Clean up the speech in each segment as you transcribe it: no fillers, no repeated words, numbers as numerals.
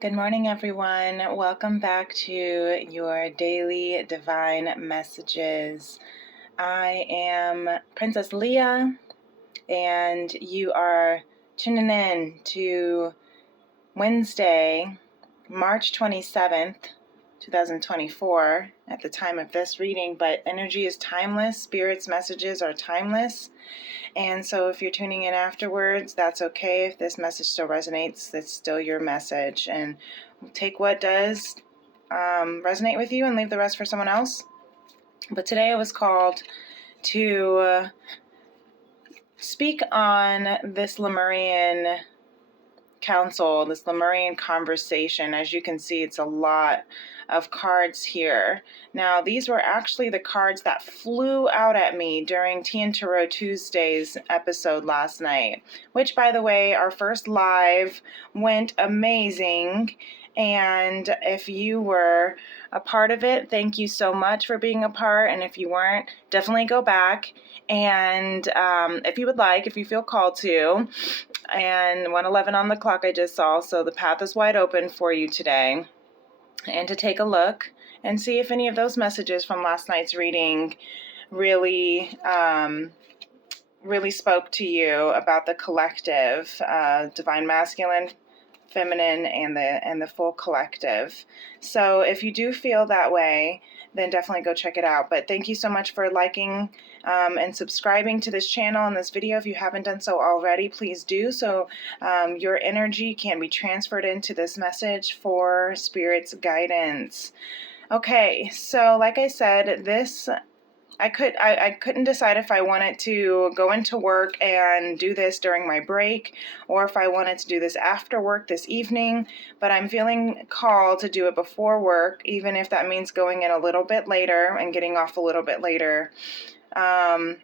Good morning, everyone. Welcome back to your daily divine messages. I am Princess Leah, and you are tuning in to Wednesday, March 27th, 2024, at the time of this reading. But energy is timeless, Spirit's messages are timeless. And so if you're tuning in afterwards, that's okay. If this message still resonates, it's still your message. And take what does resonate with you and leave the rest for someone else. But today I was called to speak on this Lemurian council, this Lemurian conversation. As you can see, it's a lot of cards here. Now, these were actually the cards that flew out at me during Tea and Tarot Tuesday's episode last night, which, by the way, our first live went amazing. And if you were a part of it, thank you so much for being a part. And if you weren't, definitely go back. And if you would like, if you feel called to, and 1:11 on the clock I just saw, so the path is wide open for you today. And to take a look and see if any of those messages from last night's reading really spoke to you about the collective, divine masculine, feminine, and the full collective. So if you do feel that way, then definitely go check it out. But thank you so much for liking and subscribing to this channel and this video. If you haven't done so already, please do, so your energy can be transferred into this message for Spirit's guidance. Okay, so like I said, this I couldn't decide if I wanted to go into work and do this during my break or if I wanted to do this after work this evening, but I'm feeling called to do it before work, even if that means going in a little bit later and getting off a little bit later. I'm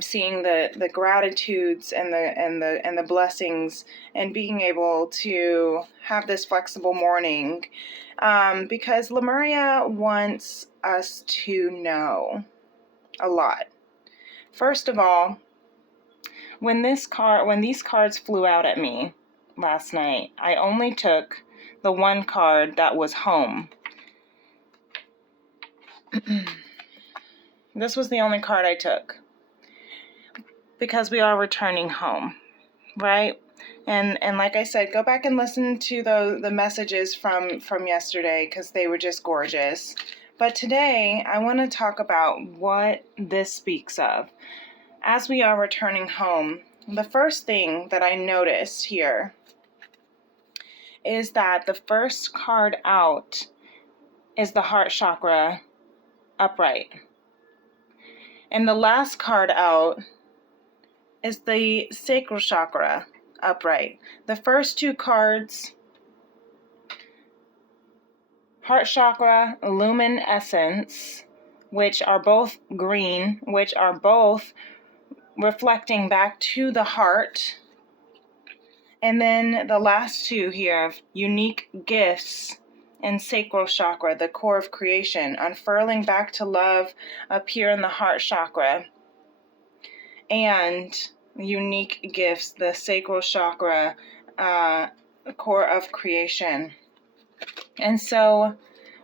seeing the gratitudes and the blessings and being able to have this flexible morning, because Lemuria wants us to know a lot. First of all, when these cards flew out at me last night, I only took the one card that was home. This was the only card I took because we are returning home, right? And like I said, go back and listen to the messages from yesterday because they were just gorgeous. But today, I want to talk about what this speaks of. As we are returning home, the first thing that I noticed here is that the first card out is the heart chakra upright. And the last card out is the sacral chakra upright. The first two cards, heart chakra, luminescence, which are both green, which are both reflecting back to the heart. And then the last two here, unique gifts and sacral chakra, the core of creation, unfurling back to love up here in the heart chakra. And unique gifts, the sacral chakra, core of creation. And so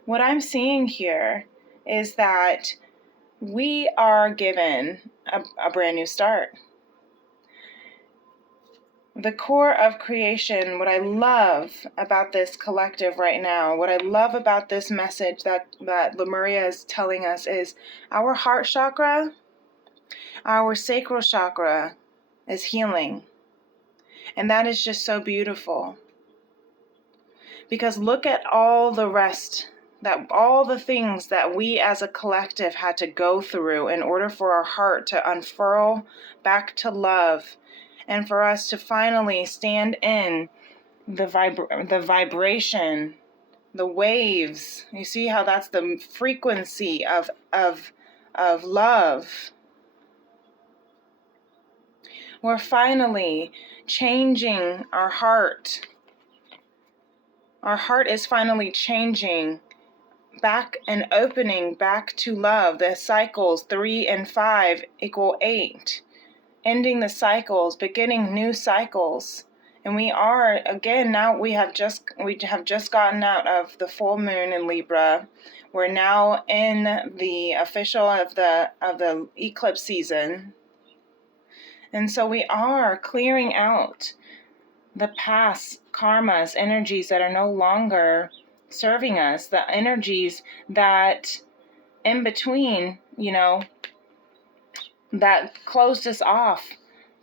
what I'm seeing here is that we are given a brand new start. The core of creation, what I love about this collective right now, what I love about this message that Lemuria is telling us is our heart chakra, our sacral chakra is healing. And that is just so beautiful. Because look at all the things that we as a collective had to go through in order for our heart to unfurl back to love, and for us to finally stand in the vibration, the waves. You see how that's the frequency of love. We're finally changing our heart. Our heart is finally changing back and opening back to love. The cycles 3 and 5 equal 8. Ending the cycles, beginning new cycles. And we are, again, now we have just gotten out of the full moon in Libra. We're now in the official of the eclipse season. And so we are clearing out the past karmas, energies that are no longer serving us, the energies that in between, that closed us off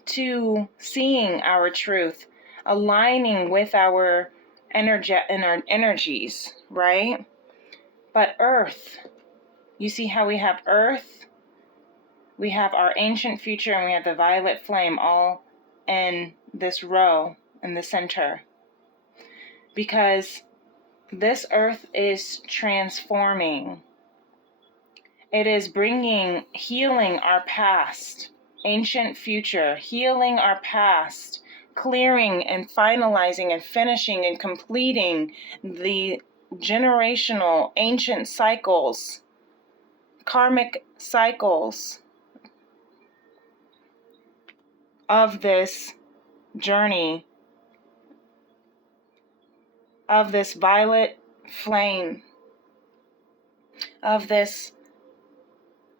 to seeing our truth, aligning with our energies, right? But earth, you see how we have earth, we have our ancient future, and we have the violet flame all in this row in the center. Because this earth is transforming. It is healing our past, ancient future, healing our past, clearing and finalizing and finishing and completing the generational ancient cycles, karmic cycles of this journey, of this violet flame, of this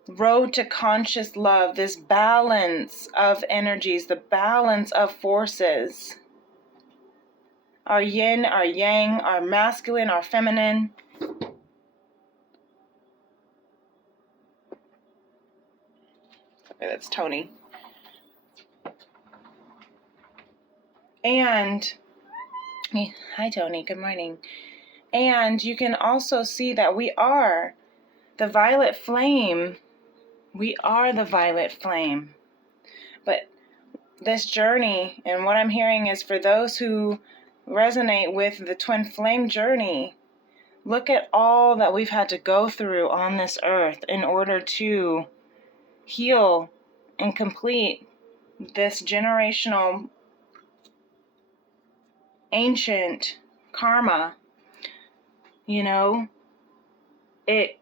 road to conscious love, this balance of energies, the balance of forces, our yin, our yang, our masculine, our feminine. Okay, that's Tony. And, hi Tony, good morning. And you can also see that we are the violet flame. We are the violet flame. But this journey, and what I'm hearing is for those who resonate with the twin flame journey, look at all that we've had to go through on this earth in order to heal and complete this generational ancient karma. It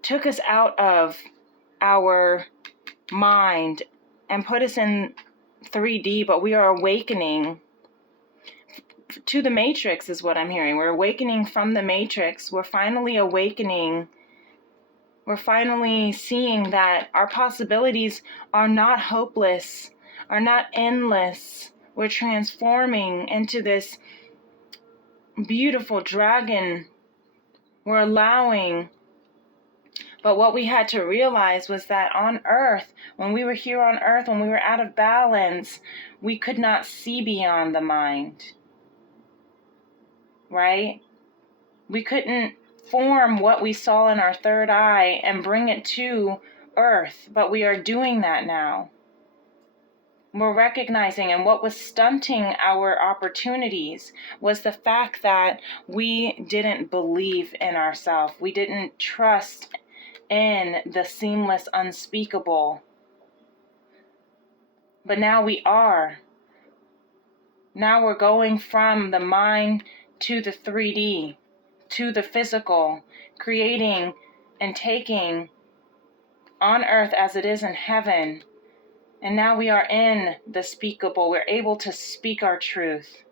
took us out of our mind and put us in 3D, but we are awakening to the matrix is what I'm hearing. We're awakening from the matrix. We're finally awakening. We're finally seeing that our possibilities are not hopeless, are not endless. We're transforming into this beautiful dragon. We're allowing. But what we had to realize was that on earth, when we were here on earth, when we were out of balance, we could not see beyond the mind. Right? We couldn't form what we saw in our third eye and bring it to earth, but we are doing that now. We're recognizing, and what was stunting our opportunities was the fact that we didn't believe in ourselves. We didn't trust in the seamless, unspeakable. But now we are. Now we're going from the mind to the 3D, to the physical, creating and taking on earth as it is in heaven. And now we are in the speakable. We're able to speak our truth.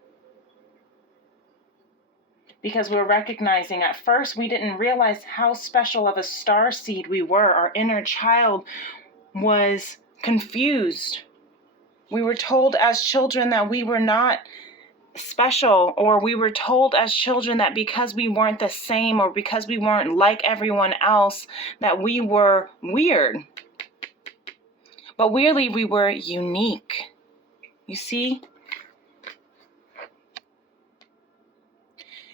Because we're recognizing, at first we didn't realize how special of a star seed we were. Our inner child was confused. We were told as children that we were not special, or we were told as children that because we weren't the same, or because we weren't like everyone else, that we were weird. But weirdly, we were unique. You see?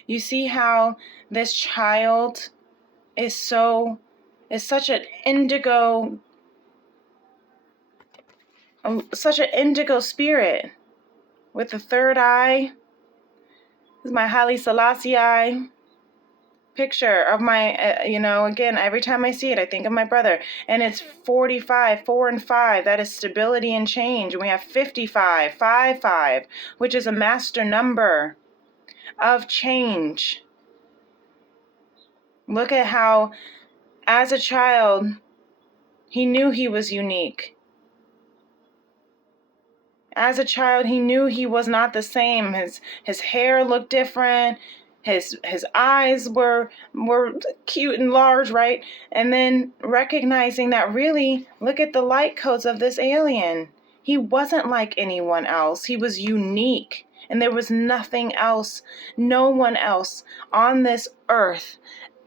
You see how this child is such an indigo spirit with the third eye. This is my Haile Selassie picture of my, again, every time I see it, I think of my brother. And it's 45, 4 and 5. That is stability and change. And we have 55, 5, 5, which is a master number of change. Look at how, as a child, he knew he was unique. As a child, he knew he was not the same. His hair looked different. His eyes were cute and large, right? And then recognizing that really, look at the light codes of this alien. He wasn't like anyone else. He was unique. And there was nothing else, no one else on this earth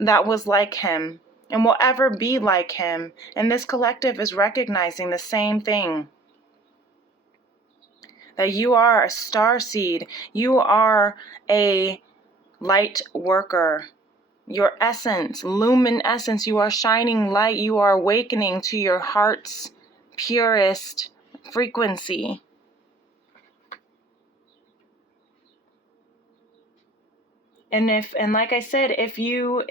that was like him and will ever be like him. And this collective is recognizing the same thing. That you are a star seed. You are a light worker. Your essence, lumen essence, you are shining light. You are awakening to your heart's purest frequency. And like I said, if you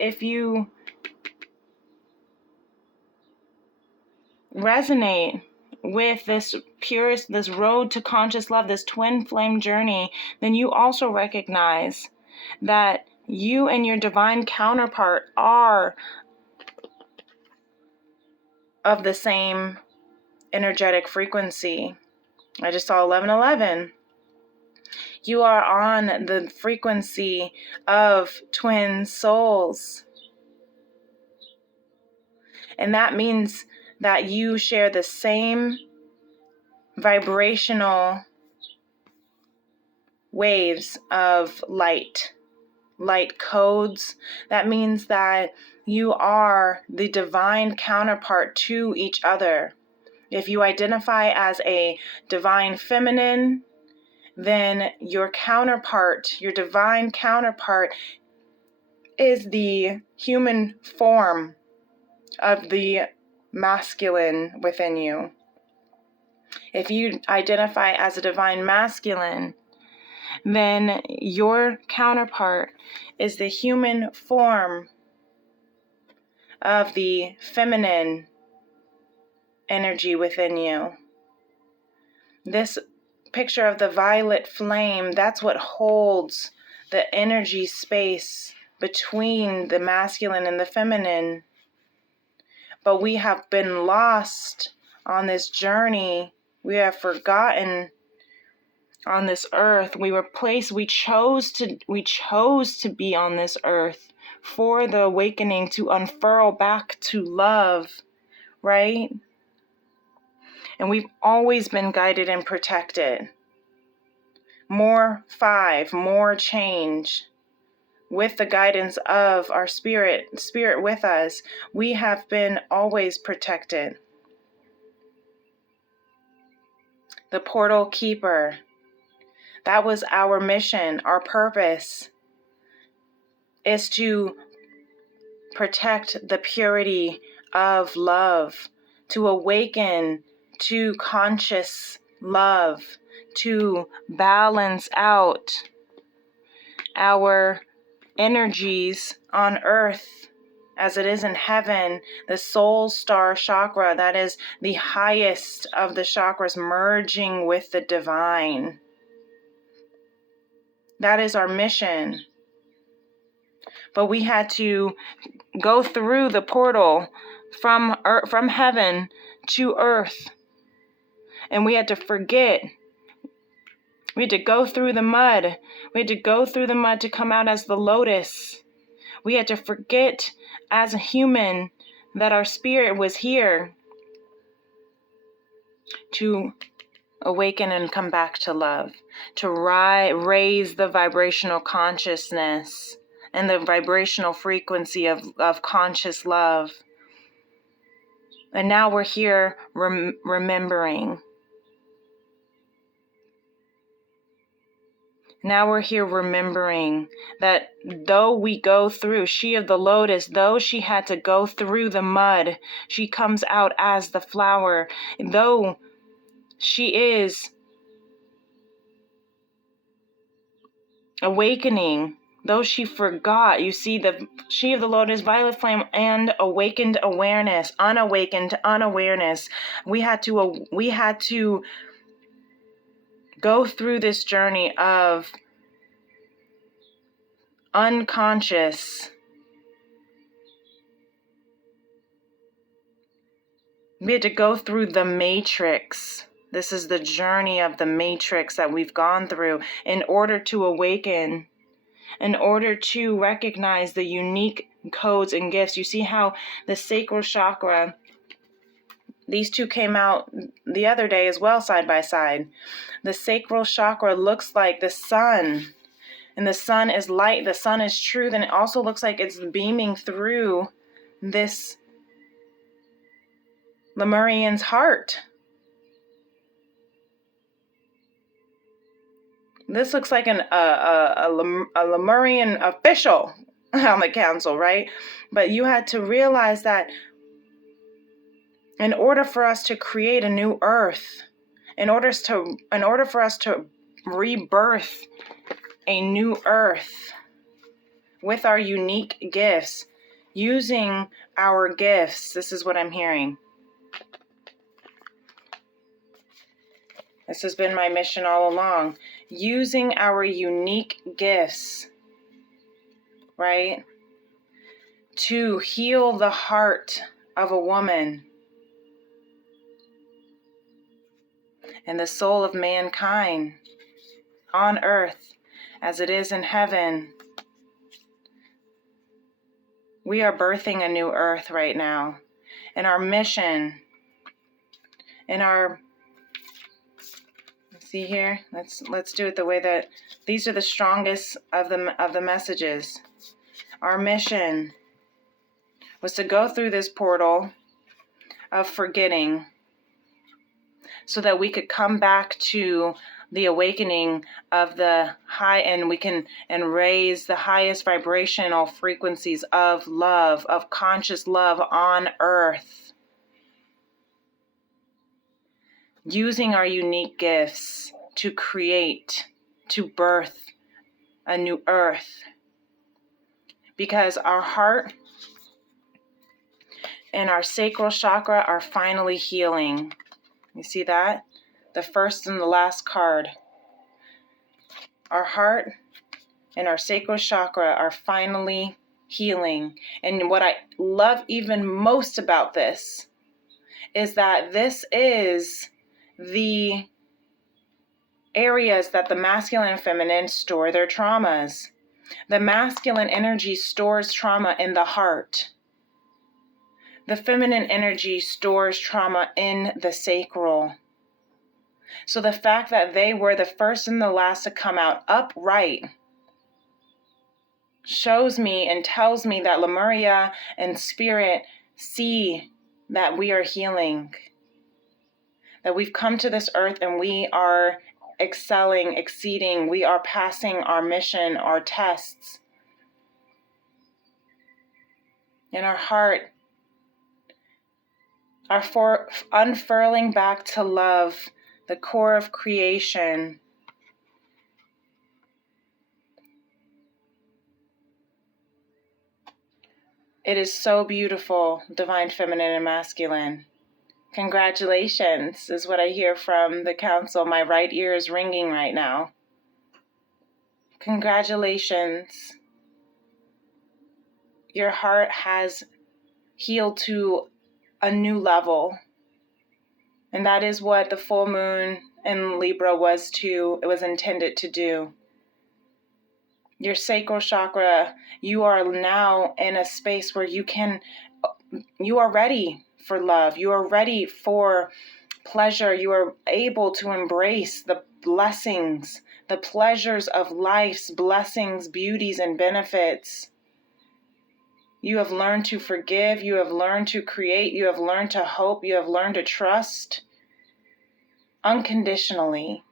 resonate with this purest, this road to conscious love, this twin flame journey, then you also recognize that you and your divine counterpart are of the same energetic frequency. I just saw 1111. You are on the frequency of twin souls. And that means that you share the same vibrational waves of light codes. That means that you are the divine counterpart to each other. If you identify as a divine feminine, then your counterpart, your divine counterpart, is the human form of the masculine within you. If you identify as a divine masculine, then your counterpart is the human form of the feminine energy within you. This picture of the violet flame, that's what holds the energy space between the masculine and the feminine. But we have been lost on this journey. We have forgotten on this earth. We chose to be on this earth for the awakening, to unfurl back to love, right? And we've always been guided and protected. More change. With the guidance of our spirit with us, we have been always protected. The portal keeper. That was our mission, our purpose, is to protect the purity of love, to awaken to conscious love, to balance out our energies on earth as it is in heaven. The soul star chakra, that is the highest of the chakras, merging with the divine. That is our mission. But we had to go through the portal from heaven to earth. And we had to forget. We had to go through the mud. We had to go through the mud to come out as the lotus. We had to forget as a human that our spirit was here to awaken and come back to love, to raise the vibrational consciousness and the vibrational frequency of conscious love. And now we're here remembering. Now we're here remembering that though we go through, she of the lotus, though she had to go through the mud, she comes out as the flower. Though she is awakening, though she forgot, you see, she of the lotus, violet flame, and awakened awareness, unawakened unawareness. We had to go through this journey of unconscious. We had to go through the matrix, This is the journey of the matrix that we've gone through in order to awaken, in order to recognize the unique codes and gifts. You see how the sacral chakra, these two came out the other day as well, side by side. The sacral chakra looks like the sun, and the sun is light, the sun is truth, and it also looks like it's beaming through this Lemurian's heart. This looks like a Lemurian official on the council, right? But you had to realize that in order for us to create a new earth, in order for us to rebirth a new earth with our unique gifts, using our gifts, this is what I'm hearing. This has been my mission all along. Using our unique gifts, right, to heal the heart of a woman and the soul of mankind on earth as it is in heaven. We are birthing a new earth right now. And our mission, and our, see here, let's do it the way that, these are the strongest of the messages. Our mission was to go through this portal of forgetting so that we could come back to the awakening of the high, and we can raise the highest vibrational frequencies of love, of conscious love on earth, using our unique gifts to create, to birth a new earth. Because our heart and our sacral chakra are finally healing. You see that? The first and the last card. Our heart and our sacral chakra are finally healing. And what I love even most about this is that this is the areas that the masculine and feminine store their traumas. The masculine energy stores trauma in the heart. The feminine energy stores trauma in the sacral. So the fact that they were the first and the last to come out upright shows me and tells me that Lemuria and Spirit see that we are healing, that we've come to this earth and we are excelling, exceeding, we are passing our mission, our tests. In our heart, our unfurling back to love, the core of creation. It is so beautiful, divine feminine and masculine. Congratulations is what I hear from the council. My right ear is ringing right now. Congratulations. Your heart has healed to a new level. And that is what the full moon in Libra it was intended to do. Your sacral chakra, you are now in a space where you are ready for love. You are ready for pleasure. You are able to embrace the blessings, the pleasures of life's blessings, beauties, and benefits. You have learned to forgive. You have learned to create. You have learned to hope. You have learned to trust unconditionally.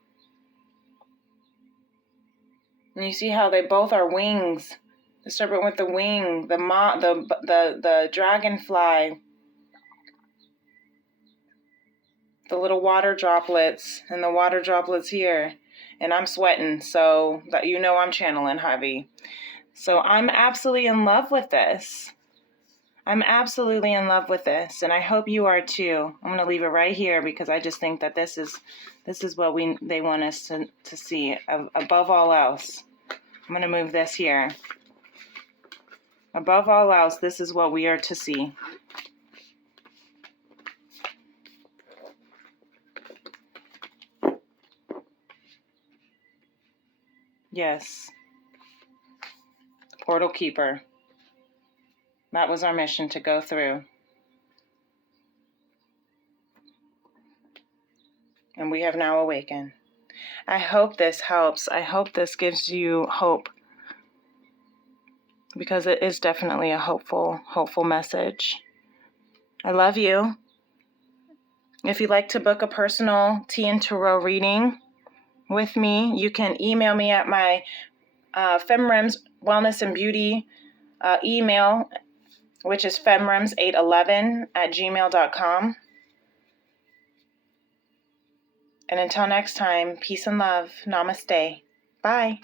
And you see how they both are wings. The serpent with the wing, the dragonfly, the little water droplets, and the water droplets here. And I'm sweating, so that you know I'm channeling heavy. So I'm absolutely in love with this. I'm absolutely in love with this, and I hope you are too. I'm going to leave it right here because I just think that this is what they want us to see above all else. I'm going to move this here. Above all else, this is what we are to see. Yes. Portal Keeper. That was our mission, to go through. And we have now awakened. I hope this helps. I hope this gives you hope, because it is definitely a hopeful message. I love you. If you'd like to book a personal tea and tarot reading with me, you can email me at my FemRems Wellness and Beauty email, which is femrems811@gmail.com. And until next time, peace and love. Namaste. Bye.